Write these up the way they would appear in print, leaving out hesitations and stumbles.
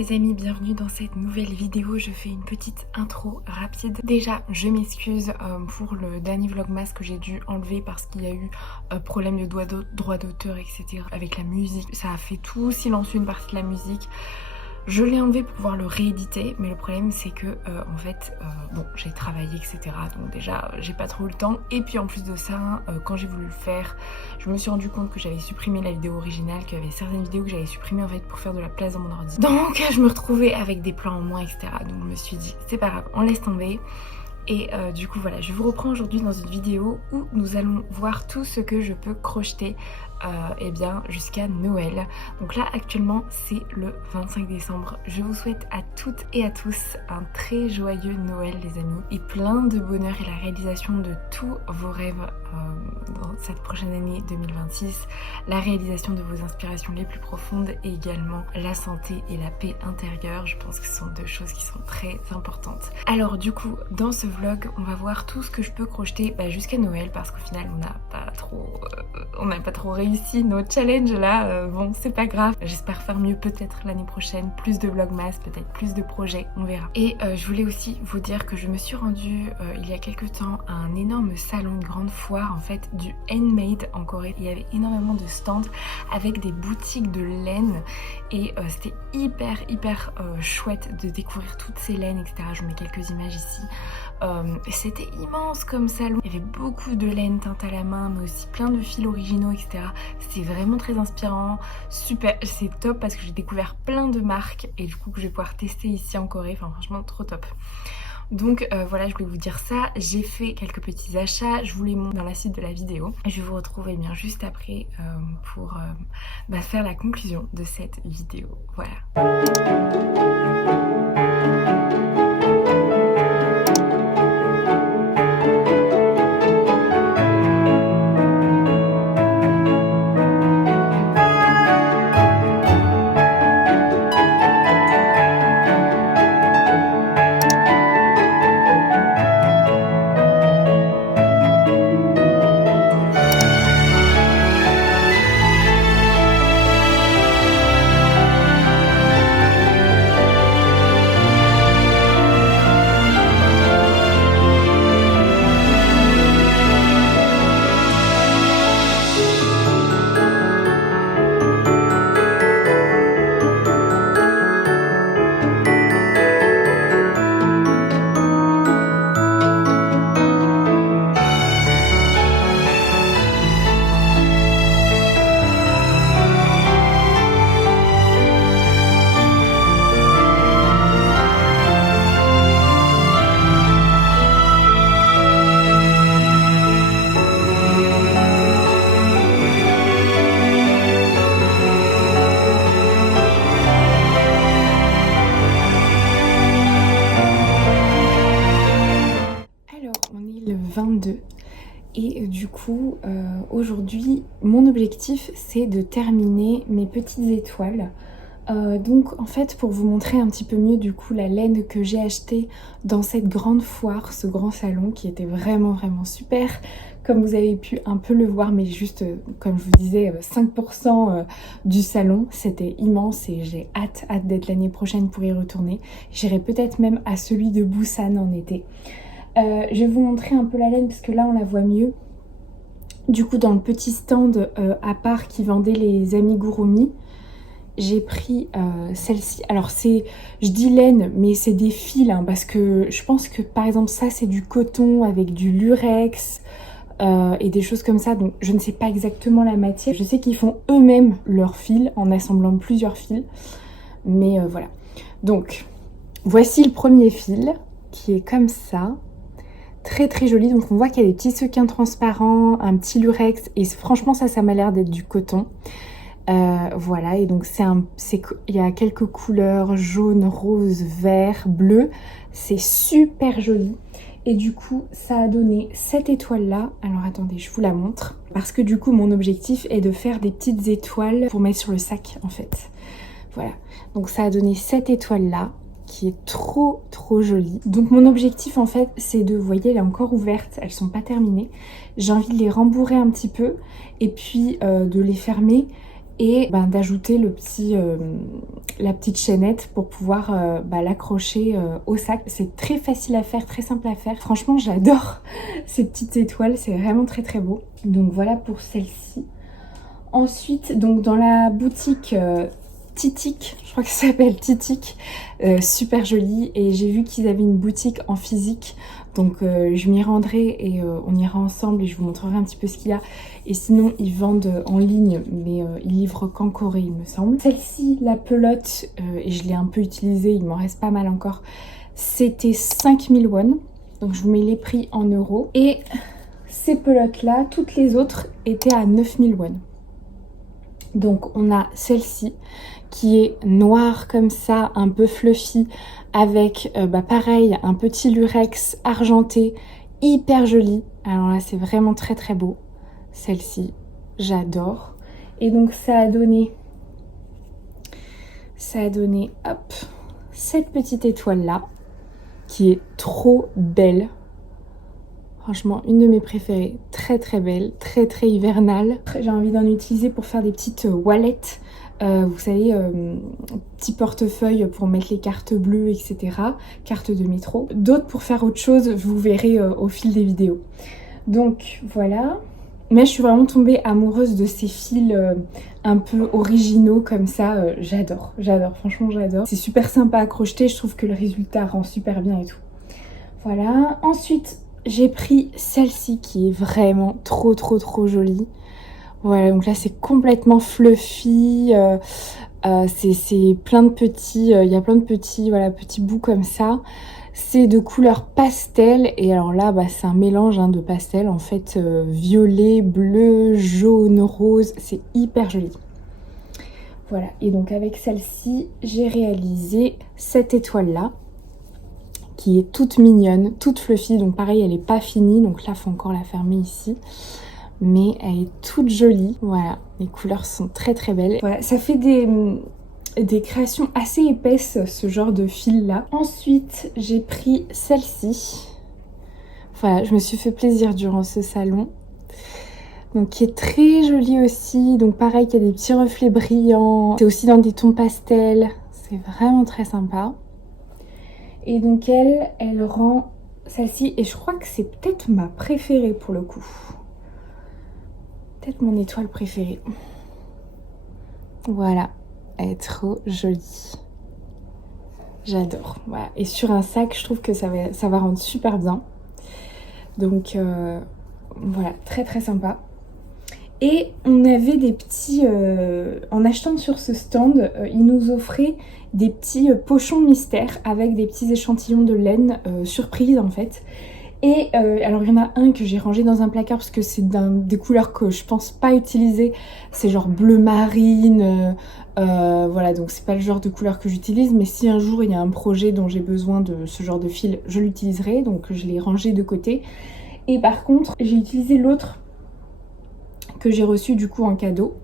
les amis, bienvenue dans cette nouvelle vidéo. Je fais une petite intro rapide. Déjà, je m'excuse pour le dernier vlogmas que j'ai dû enlever parce qu'il y a eu problème de droit d'auteur, etc. avec la musique. Ça a fait tout silencieux une partie de la musique. Je l'ai enlevé pour pouvoir le rééditer, mais le problème c'est que en fait, bon, j'ai travaillé, etc. Donc déjà, j'ai pas trop eu le temps. Et puis en plus de ça, quand j'ai voulu le faire, je me suis rendu compte que j'avais supprimé la vidéo originale, qu'il y avait certaines vidéos que j'avais supprimées en fait pour faire de la place dans mon ordi. Donc je me retrouvais avec des plans en moins, etc. Donc je me suis dit, c'est pas grave, on laisse tomber. Et du coup voilà, je vous reprends aujourd'hui dans une vidéo où nous allons voir tout ce que je peux crocheter eh bien jusqu'à Noël. Donc là actuellement c'est le 25 décembre. Je vous souhaite à toutes et à tous un très joyeux Noël les amis, et plein de bonheur et la réalisation de tous vos rêves dans cette prochaine année 2026, la réalisation de vos inspirations les plus profondes et également la santé et la paix intérieure. Je pense que ce sont deux choses qui sont très importantes. Alors du coup dans ce vlog on va voir tout ce que je peux crocheter jusqu'à Noël, parce qu'au final on n'a pas trop réussi nos challenges là. Bon, c'est pas grave, j'espère faire mieux peut-être l'année prochaine, plus de vlogmas, peut-être plus de projets, on verra. Et je voulais aussi vous dire que je me suis rendue il y a quelques temps à un énorme salon, une grande foire en fait du handmade en Corée. Il y avait énormément de stands avec des boutiques de laine et c'était hyper chouette de découvrir toutes ces laines, etc. Je vous mets quelques images ici. C'était immense comme salon, il y avait beaucoup de laine teinte à la main mais aussi plein de fils originaux, etc. C'était vraiment très inspirant, super, c'est top parce que j'ai découvert plein de marques et du coup que je vais pouvoir tester ici en Corée, enfin franchement trop top. Donc voilà, je voulais vous dire ça, j'ai fait quelques petits achats, je vous les montre dans la suite de la vidéo. Je vous retrouve bien juste après pour faire la conclusion de cette vidéo, voilà. Le 22 et du coup aujourd'hui mon objectif c'est de terminer mes petites étoiles. Donc en fait pour vous montrer un petit peu mieux du coup la laine que j'ai achetée dans cette grande foire, ce grand salon qui était vraiment super, comme vous avez pu un peu le voir, mais juste comme je vous disais 5% du salon, c'était immense et j'ai hâte d'être l'année prochaine pour y retourner. J'irai peut-être même à celui de Busan en été. Je vais vous montrer un peu la laine parce que là on la voit mieux. Du coup dans le petit stand à part qui vendait les amigurumi, j'ai pris celle-ci. Alors c'est, je dis laine mais c'est des fils parce que je pense que par exemple ça c'est du coton avec du lurex et des choses comme ça, donc je ne sais pas exactement la matière. Je sais qu'ils font eux-mêmes leurs fils en assemblant plusieurs fils, mais voilà. Donc voici le premier fil qui est comme ça. Très joli, donc on voit qu'il y a des petits sequins transparents, un petit lurex et franchement ça m'a l'air d'être du coton. Voilà, et donc il y a quelques couleurs, jaune, rose, vert, bleu, c'est super joli. Et du coup ça a donné cette étoile là. Alors attendez, je vous la montre parce que du coup mon objectif est de faire des petites étoiles pour mettre sur le sac en fait. Voilà, donc ça a donné cette étoile là qui est trop jolie. Donc mon objectif en fait c'est de, vous voyez elle est encore ouverte, elles sont pas terminées, j'ai envie de les rembourrer un petit peu et puis de les fermer et d'ajouter la petite chaînette pour pouvoir l'accrocher au sac. C'est très facile à faire, très simple à faire. Franchement, j'adore ces petites étoiles, c'est vraiment très très beau. Donc voilà pour celle-ci. Ensuite, donc dans la boutique Titik, je crois que ça s'appelle Titik, super jolie, et j'ai vu qu'ils avaient une boutique en physique, donc je m'y rendrai et on ira ensemble et je vous montrerai un petit peu ce qu'il y a. Et sinon ils vendent en ligne, mais ils livrent qu'en Corée il me semble. Celle-ci, la pelote, et je l'ai un peu utilisée, il m'en reste pas mal encore, c'était 5000 won, donc je vous mets les prix en euros. Et ces pelotes là, toutes les autres étaient à 9000 won. Donc on a celle-ci qui est noire comme ça, un peu fluffy, avec pareil un petit lurex argenté, hyper joli. Alors là c'est vraiment très très beau. Celle-ci, j'adore. Et donc ça a donné hop, cette petite étoile là, qui est trop belle. Franchement, une de mes préférées, très très belle, très très hivernale. J'ai envie d'en utiliser pour faire des petites wallets, vous savez, petits portefeuilles pour mettre les cartes bleues, etc. Cartes de métro. D'autres pour faire autre chose, vous verrez au fil des vidéos. Donc voilà. Mais je suis vraiment tombée amoureuse de ces fils un peu originaux comme ça. J'adore, franchement j'adore. C'est super sympa à crocheter, je trouve que le résultat rend super bien et tout. Voilà, ensuite j'ai pris celle-ci qui est vraiment trop jolie. Voilà, donc là c'est complètement fluffy, c'est plein de petits, il y a plein de petits, voilà, petits bouts comme ça. C'est de couleur pastel, et alors là c'est un mélange de pastel en fait, violet, bleu, jaune, rose, c'est hyper joli. Voilà, et donc avec celle-ci j'ai réalisé cette étoile là, qui est toute mignonne, toute fluffy, donc pareil elle est pas finie, donc là faut encore la fermer ici, mais elle est toute jolie. Voilà, les couleurs sont très très belles. Voilà, ça fait des créations assez épaisses ce genre de fil là. Ensuite j'ai pris celle-ci, voilà, je me suis fait plaisir durant ce salon, donc qui est très jolie aussi, donc pareil qu'il y a des petits reflets brillants, c'est aussi dans des tons pastels, c'est vraiment très sympa. Et donc elle rend celle-ci, et je crois que c'est peut-être ma préférée pour le coup. Peut-être mon étoile préférée. Voilà, elle est trop jolie. J'adore. Voilà. Et sur un sac, je trouve que ça va rendre super bien. Donc voilà, très très sympa. Et on avait des petits... en achetant sur ce stand, ils nous offraient des petits pochons mystères avec des petits échantillons de laine surprise en fait. Et alors il y en a un que j'ai rangé dans un placard parce que c'est des couleurs que je pense pas utiliser. C'est genre bleu marine, voilà, donc c'est pas le genre de couleur que j'utilise. Mais si un jour il y a un projet dont j'ai besoin de ce genre de fil, je l'utiliserai. Donc je l'ai rangé de côté. Et par contre, j'ai utilisé l'autre que j'ai reçu du coup en cadeau.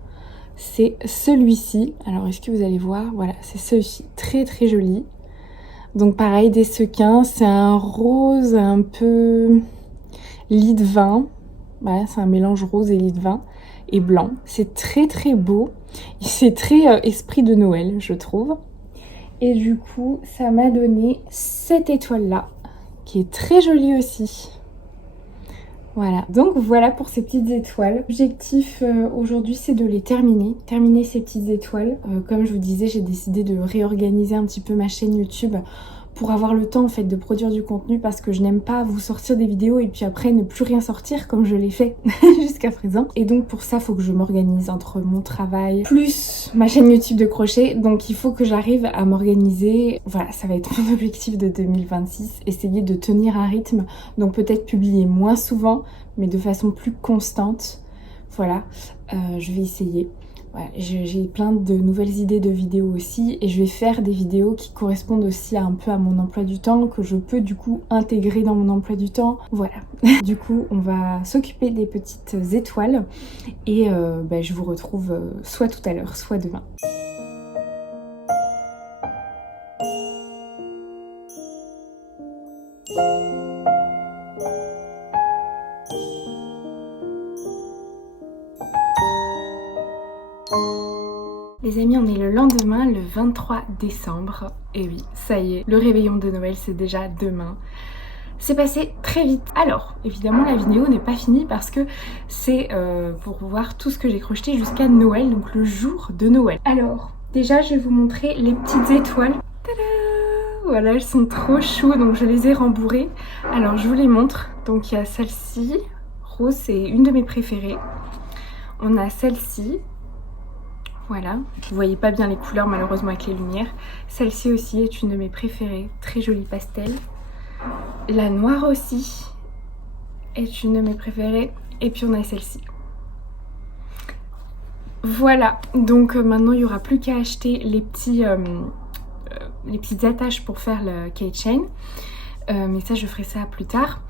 C'est celui-ci. Alors est-ce que vous allez voir? Voilà, c'est celui-ci. Très très joli. Donc pareil, des sequins, c'est un rose un peu lit de vin. Voilà, c'est un mélange rose et lit de vin et blanc. C'est très très beau. C'est très esprit de Noël, je trouve. Et du coup, ça m'a donné cette étoile-là, qui est très jolie aussi. Voilà, donc voilà pour ces petites étoiles. L'objectif aujourd'hui, c'est de les terminer ces petites étoiles. Comme je vous disais, j'ai décidé de réorganiser un petit peu ma chaîne YouTube pour avoir le temps en fait de produire du contenu, parce que je n'aime pas vous sortir des vidéos et puis après ne plus rien sortir comme je l'ai fait jusqu'à présent. Et donc pour ça, il faut que je m'organise entre mon travail plus ma chaîne YouTube de crochet. Donc il faut que j'arrive à m'organiser. Voilà, ça va être mon objectif de 2026, essayer de tenir un rythme. Donc peut-être publier moins souvent, mais de façon plus constante. Voilà, je vais essayer. Ouais, j'ai plein de nouvelles idées de vidéos aussi, et je vais faire des vidéos qui correspondent aussi un peu à mon emploi du temps, que je peux du coup intégrer dans mon emploi du temps. Voilà. Du coup, on va s'occuper des petites étoiles et je vous retrouve soit tout à l'heure, soit demain. Les amis, on est le lendemain, le 23 décembre. Et oui, ça y est, le réveillon de Noël, c'est déjà demain. C'est passé très vite. Alors, évidemment, la vidéo n'est pas finie parce que c'est pour voir tout ce que j'ai crocheté jusqu'à Noël, donc le jour de Noël. Alors, déjà, je vais vous montrer les petites étoiles. Tada! Voilà, elles sont trop chou, donc je les ai rembourrées. Alors, je vous les montre. Donc, il y a celle-ci. Rose, c'est une de mes préférées. On a celle-ci. Voilà, vous voyez pas bien les couleurs malheureusement avec les lumières. Celle-ci aussi est une de mes préférées, très jolie pastel. La noire aussi est une de mes préférées. Et puis on a celle-ci. Voilà, donc maintenant il n'y aura plus qu'à acheter les petites attaches pour faire le keychain. Mais ça je ferai ça plus tard.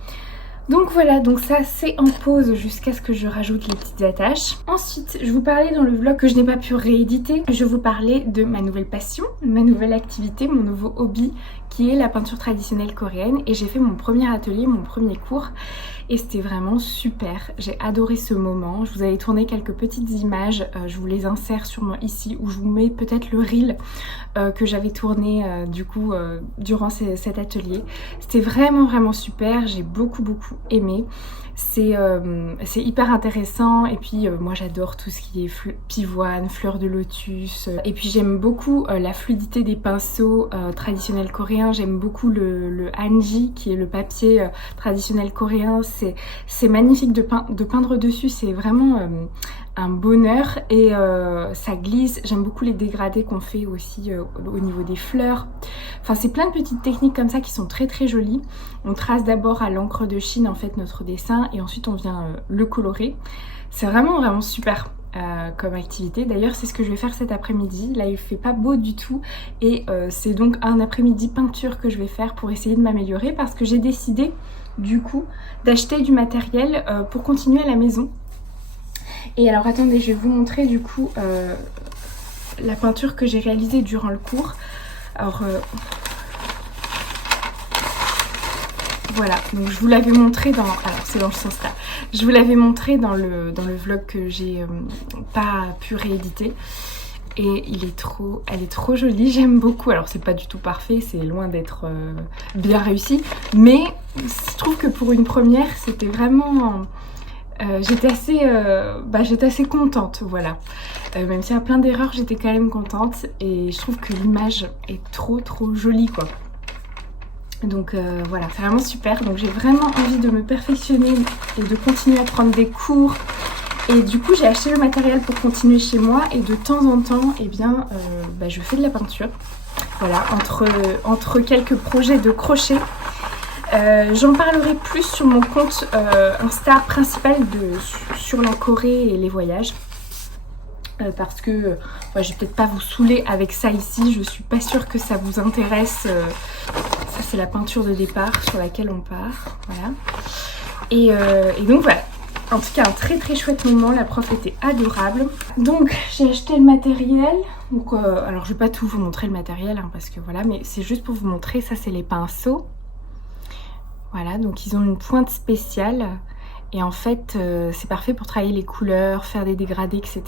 Donc voilà, donc ça c'est en pause jusqu'à ce que je rajoute les petites attaches. Ensuite, je vous parlais dans le vlog que je n'ai pas pu rééditer. Je vous parlais de ma nouvelle passion, ma nouvelle activité, mon nouveau hobby qui est la peinture traditionnelle coréenne. Et j'ai fait mon premier atelier, mon premier cours. Et c'était vraiment super, j'ai adoré ce moment. Je vous avais tourné quelques petites images, je vous les insère sûrement ici, où je vous mets peut-être le reel que j'avais tourné durant cet atelier. C'était vraiment super, j'ai beaucoup aimé. C'est hyper intéressant et puis moi j'adore tout ce qui est pivoine, fleurs de lotus. Et puis j'aime beaucoup la fluidité des pinceaux traditionnels coréens. J'aime beaucoup le hanji qui est le papier traditionnel coréen. C'est magnifique de peindre dessus, c'est vraiment un bonheur et ça glisse. J'aime beaucoup les dégradés qu'on fait aussi au niveau des fleurs. Enfin c'est plein de petites techniques comme ça qui sont très jolies. On trace d'abord à l'encre de Chine en fait notre dessin et ensuite on vient le colorer. C'est vraiment super comme activité. D'ailleurs c'est ce que je vais faire cet après-midi. Là il fait pas beau du tout et c'est donc un après-midi peinture que je vais faire pour essayer de m'améliorer parce que j'ai décidé du coup d'acheter du matériel pour continuer à la maison. Et alors attendez, je vais vous montrer du coup la peinture que j'ai réalisée durant le cours. Alors voilà, donc je vous l'avais montré dans... Alors c'est dans ce sens là. Je vous l'avais montré dans le vlog que j'ai pas pu rééditer. Et elle est trop jolie, j'aime beaucoup. Alors c'est pas du tout parfait, c'est loin d'être bien réussi. Mais je trouve que pour une première, c'était vraiment... j'étais assez contente, voilà. Même s'il y a plein d'erreurs, j'étais quand même contente. Et je trouve que l'image est trop jolie, quoi. Donc voilà, c'est vraiment super. Donc j'ai vraiment envie de me perfectionner et de continuer à prendre des cours. Et du coup j'ai acheté le matériel pour continuer chez moi. Et de temps en temps, eh bien, je fais de la peinture. Voilà, entre quelques projets de crochet. J'en parlerai plus sur mon compte Insta principal sur la Corée et les voyages. Parce que je vais peut-être pas vous saouler avec ça ici, je suis pas sûre que ça vous intéresse. Ça c'est la peinture de départ sur laquelle on part, voilà. Et donc voilà, en tout cas un très chouette moment, la prof était adorable. Donc j'ai acheté le matériel, donc, alors je vais pas tout vous montrer le matériel hein, parce que voilà, mais c'est juste pour vous montrer, ça c'est les pinceaux. Voilà, donc ils ont une pointe spéciale et en fait c'est parfait pour travailler les couleurs, faire des dégradés, etc.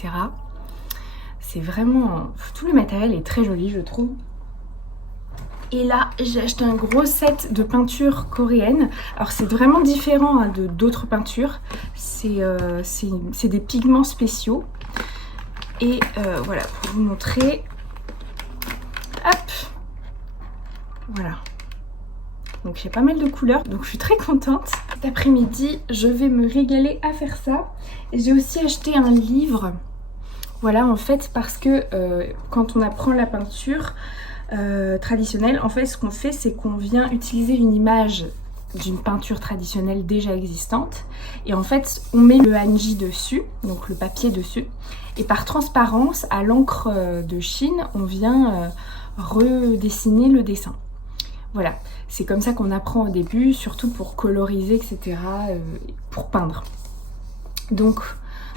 C'est vraiment... Tout le matériel est très joli je trouve. Et là j'ai acheté un gros set de peinture coréenne. Alors c'est vraiment différent hein, d'autres peintures. C'est des pigments spéciaux. Et voilà, pour vous montrer. Hop. Voilà. Donc j'ai pas mal de couleurs, donc je suis très contente. Cet après-midi, je vais me régaler à faire ça. Et j'ai aussi acheté un livre. Voilà, en fait, parce que quand on apprend la peinture traditionnelle, en fait, ce qu'on fait, c'est qu'on vient utiliser une image d'une peinture traditionnelle déjà existante. Et en fait, on met le hanji dessus, donc le papier dessus. Et par transparence, à l'encre de Chine, on vient redessiner le dessin. Voilà, c'est comme ça qu'on apprend au début, surtout pour coloriser, etc., pour peindre. Donc,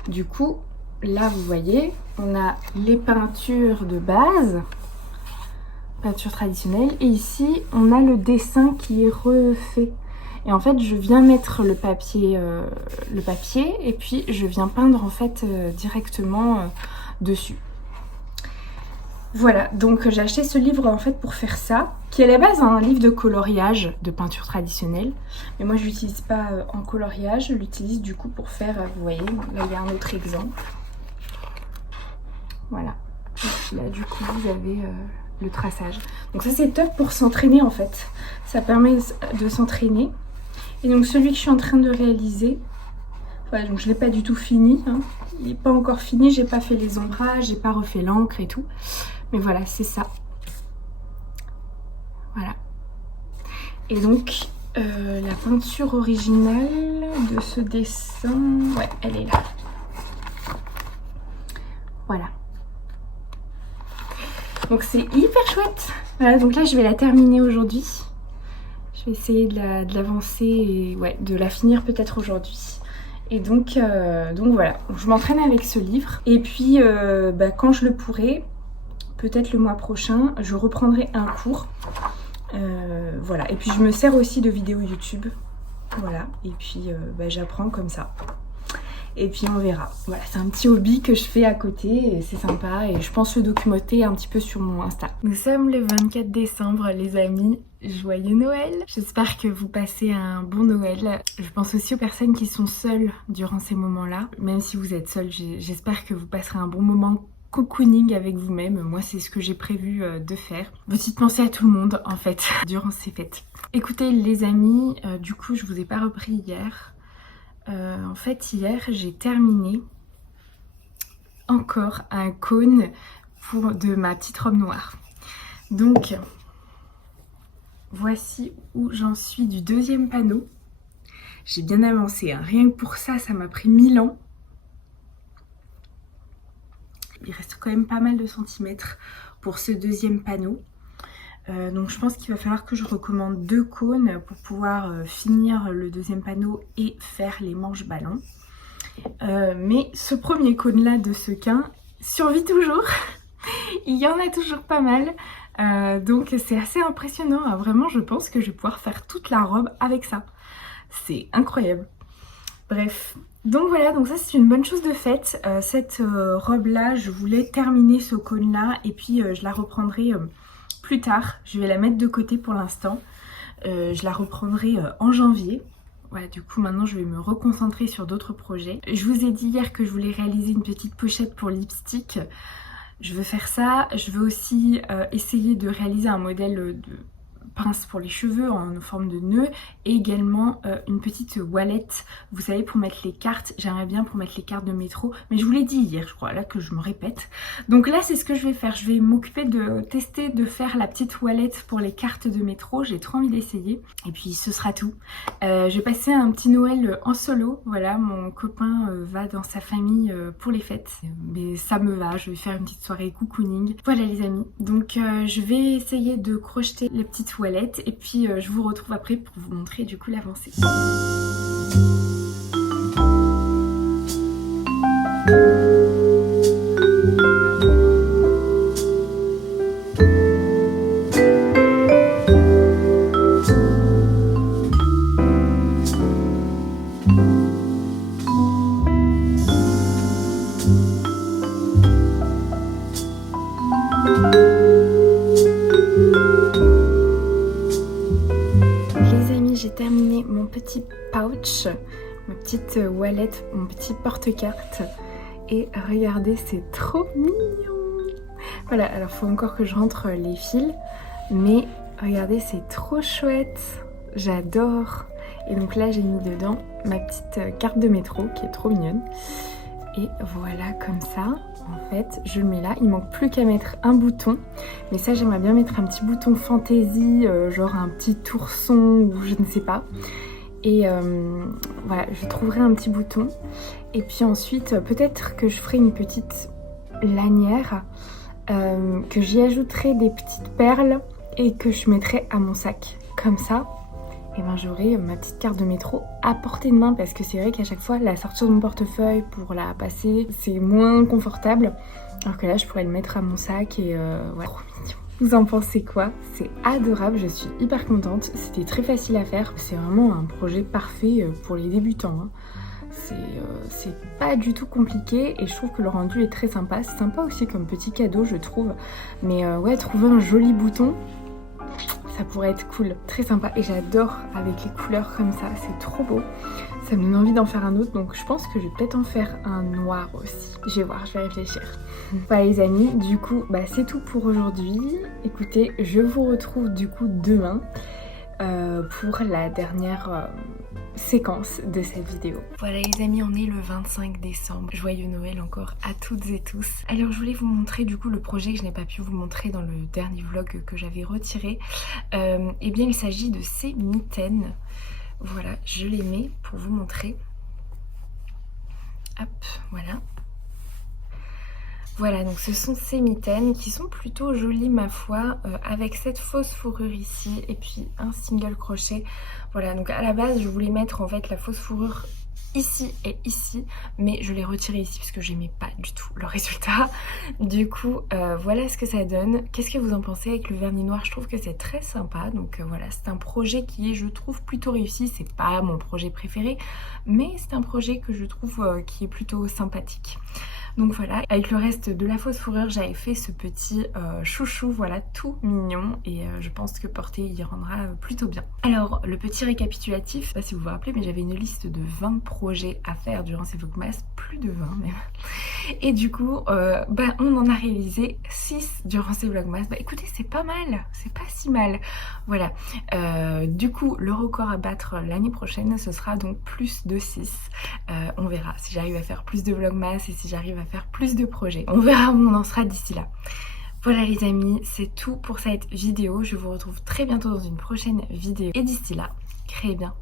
du coup, là, vous voyez, on a les peintures de base, peinture traditionnelle, et ici, on a le dessin qui est refait. Et en fait, je viens mettre le papier et puis je viens peindre en fait directement dessus. Voilà, donc j'ai acheté ce livre en fait pour faire ça, qui est à la base un livre de coloriage, de peinture traditionnelle. Mais moi je l'utilise pas en coloriage, je l'utilise du coup pour faire, vous voyez, là il y a un autre exemple. Voilà, et là du coup vous avez le traçage. Donc ça c'est top pour s'entraîner en fait, ça permet de s'entraîner. Et donc celui que je suis en train de réaliser, voilà, donc je l'ai pas du tout fini, hein. Il n'est pas encore fini, j'ai pas fait les ombrages, j'ai pas refait l'encre et tout. Mais voilà, c'est ça. Voilà. Et donc, la peinture originale de ce dessin, ouais, elle est là. Voilà. Donc c'est hyper chouette. Voilà, donc là je vais la terminer aujourd'hui. Je vais essayer de l'avancer et ouais, de la finir peut-être aujourd'hui. Et donc voilà, je m'entraîne avec ce livre. Et puis quand je le pourrai, peut-être le mois prochain, je reprendrai un cours. Voilà, et puis je me sers aussi de vidéos YouTube. Voilà, et puis j'apprends comme ça. Et puis on verra. Voilà, c'est un petit hobby que je fais à côté et c'est sympa. Et je pense le documenter un petit peu sur mon Insta. Nous sommes le 24 décembre, les amis. Joyeux Noël! J'espère que vous passez un bon Noël. Je pense aussi aux personnes qui sont seules durant ces moments-là. Même si vous êtes seuls, j'espère que vous passerez un bon moment cocooning avec vous-même. Moi, c'est ce que j'ai prévu de faire. Petite pensée à tout le monde, en fait, durant ces fêtes. Écoutez, les amis, du coup, je vous ai pas repris hier. En fait, hier, j'ai terminé encore un cône de ma petite robe noire. Donc, voici où j'en suis du deuxième panneau. J'ai bien avancé, hein. Rien que pour ça, ça m'a pris 1000 ans. Il reste quand même pas mal de centimètres pour ce deuxième panneau. Donc je pense qu'il va falloir que je recommande 2 cônes pour pouvoir finir le deuxième panneau et faire les manches ballons. Mais ce premier cône là de sequin survit toujours. Il y en a toujours pas mal. Donc c'est assez impressionnant, hein. Vraiment je pense que je vais pouvoir faire toute la robe avec ça. C'est incroyable. Bref, donc voilà, donc ça c'est une bonne chose de faite. Cette robe là, je voulais terminer ce cône là et puis je la reprendrai plus tard. Je vais la mettre de côté pour l'instant. Je la reprendrai en janvier. Voilà, du coup maintenant je vais me reconcentrer sur d'autres projets. Je vous ai dit hier que je voulais réaliser une petite pochette pour lipstick. Je veux faire ça. Je veux aussi essayer de réaliser un modèle de pince pour les cheveux en forme de nœud et également une petite wallet, vous savez, pour mettre les cartes. J'aimerais bien pour mettre les cartes de métro, mais je vous l'ai dit hier, je crois, là que je me répète. Donc là c'est ce que je vais faire, je vais m'occuper de tester de faire la petite wallet pour les cartes de métro. J'ai trop envie d'essayer et puis ce sera tout. Je vais passer un petit Noël en solo. Voilà, mon copain va dans sa famille pour les fêtes, mais ça me va, je vais faire une petite soirée cocooning. Voilà les amis, donc je vais essayer de crocheter les petites wallet et puis je vous retrouve après pour vous montrer du coup l'avancée. Terminé mon petit pouch, ma petite wallet, mon petit porte-carte et regardez, c'est trop mignon. Voilà, alors faut encore que je rentre les fils, mais regardez, c'est trop chouette, j'adore. Et donc là j'ai mis dedans ma petite carte de métro qui est trop mignonne et voilà, comme ça en fait je le mets là. Il manque plus qu'à mettre un bouton, mais ça j'aimerais bien mettre un petit bouton fantaisie, genre un petit ourson ou je ne sais pas. Et voilà, je trouverai un petit bouton et puis ensuite peut-être que je ferai une petite lanière, que j'y ajouterai des petites perles et que je mettrai à mon sac comme ça. Et ben j'aurai ma petite carte de métro à portée de main, parce que c'est vrai qu'à chaque fois la sortir de mon portefeuille pour la passer c'est moins confortable, alors que là je pourrais le mettre à mon sac et ouais, trop mignon. Vous en pensez quoi? C'est adorable, je suis hyper contente, c'était très facile à faire, c'est vraiment un projet parfait pour les débutants, hein. c'est pas du tout compliqué et je trouve que le rendu est très sympa. C'est sympa aussi comme petit cadeau je trouve. Mais ouais, trouver un joli bouton, ça pourrait être cool, très sympa. Et j'adore avec les couleurs comme ça, c'est trop beau. Ça me donne envie d'en faire un autre, donc je pense que je vais peut-être en faire un noir aussi. Je vais voir, je vais réfléchir. Voilà les amis, du coup c'est tout pour aujourd'hui. Écoutez, je vous retrouve du coup demain pour la dernière séquence de cette vidéo. Voilà les amis, on est le 25 décembre. Joyeux Noël encore à toutes et tous. Alors je voulais vous montrer du coup le projet que je n'ai pas pu vous montrer dans le dernier vlog que j'avais retiré. Eh bien il s'agit de ces mitaines. Voilà, je les mets pour vous montrer. Hop, voilà. Voilà, donc ce sont ces mitaines qui sont plutôt jolies ma foi, avec cette fausse fourrure ici et puis un single crochet. Voilà, donc à la base je voulais mettre en fait la fausse fourrure ici et ici, mais je l'ai retirée ici parce que j'aimais pas du tout le résultat. Du coup voilà ce que ça donne. Qu'est-ce que vous en pensez avec le vernis noir? Je trouve que c'est très sympa, donc voilà, c'est un projet qui est je trouve plutôt réussi. C'est pas mon projet préféré, mais c'est un projet que je trouve qui est plutôt sympathique. Donc voilà, avec le reste de la fausse fourrure, j'avais fait ce petit chouchou, voilà, tout mignon. Et je pense que porter il rendra plutôt bien. Alors, le petit récapitulatif, je sais pas si vous vous rappelez, mais j'avais une liste de 20 projets à faire durant ces vlogmas, plus de 20 même. Et du coup, on en a réalisé 6 durant ces vlogmas. Écoutez, c'est pas mal, c'est pas si mal. Voilà, du coup, le record à battre l'année prochaine, ce sera donc plus de 6. On verra si j'arrive à faire plus de vlogmas et si j'arrive à faire plus de projets. On verra où on en sera d'ici là. Voilà les amis, c'est tout pour cette vidéo. Je vous retrouve très bientôt dans une prochaine vidéo. Et d'ici là, créez bien